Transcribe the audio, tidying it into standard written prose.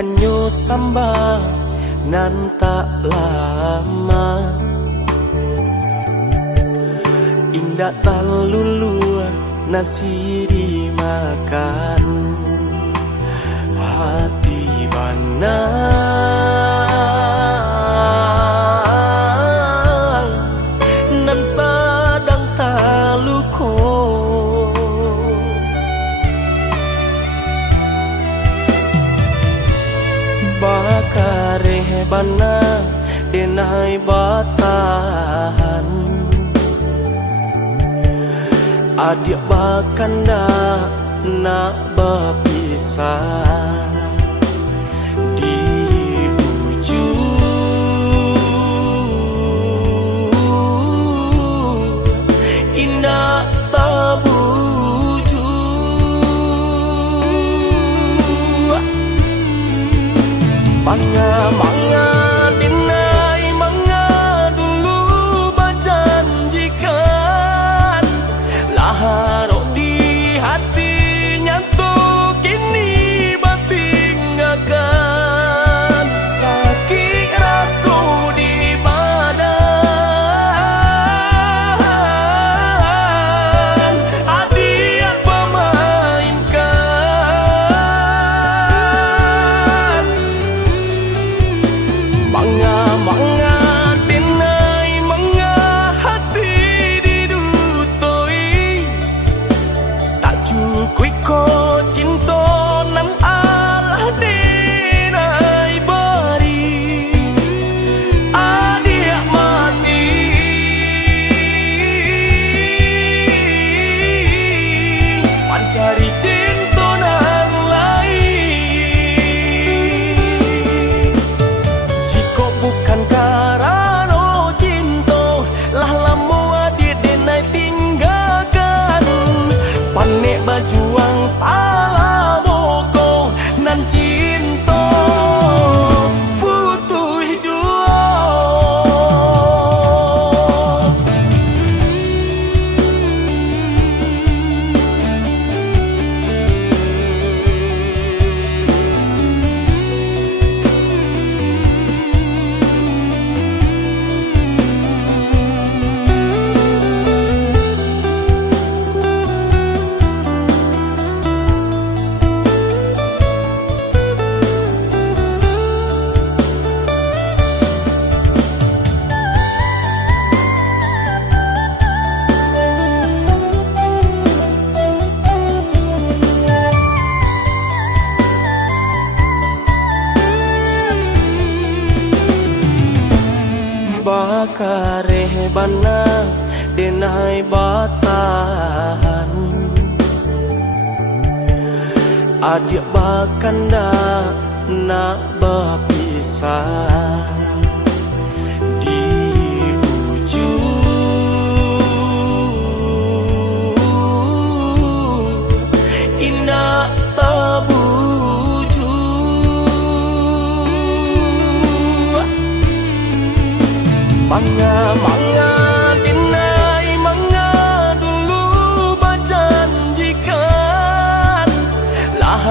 kanyo samba nan tak lama indah talulu nasi dimakan hati bana nan sadang taluko bakare bana denai batahan adik bakanda nak berpisah di ujung indah tabuju manga dinai manga dulu berjanjikan laharo di hatinya tuh kini bertinggalkan sakit rasu di badan adik pemainkan manga denai manga hati didutoi tak cukup ko cinta nan Allah denai beri adik masih mencari cinta nan lain jika bukan karena cinta lah lamu adik denai tinggalkan panik berjuang salah boko nan cinta putuh juang bakare bana denai batahan adik bakanda nak berpisah di ujung indah tabuju manga dinai manga dulu berjanjikan lah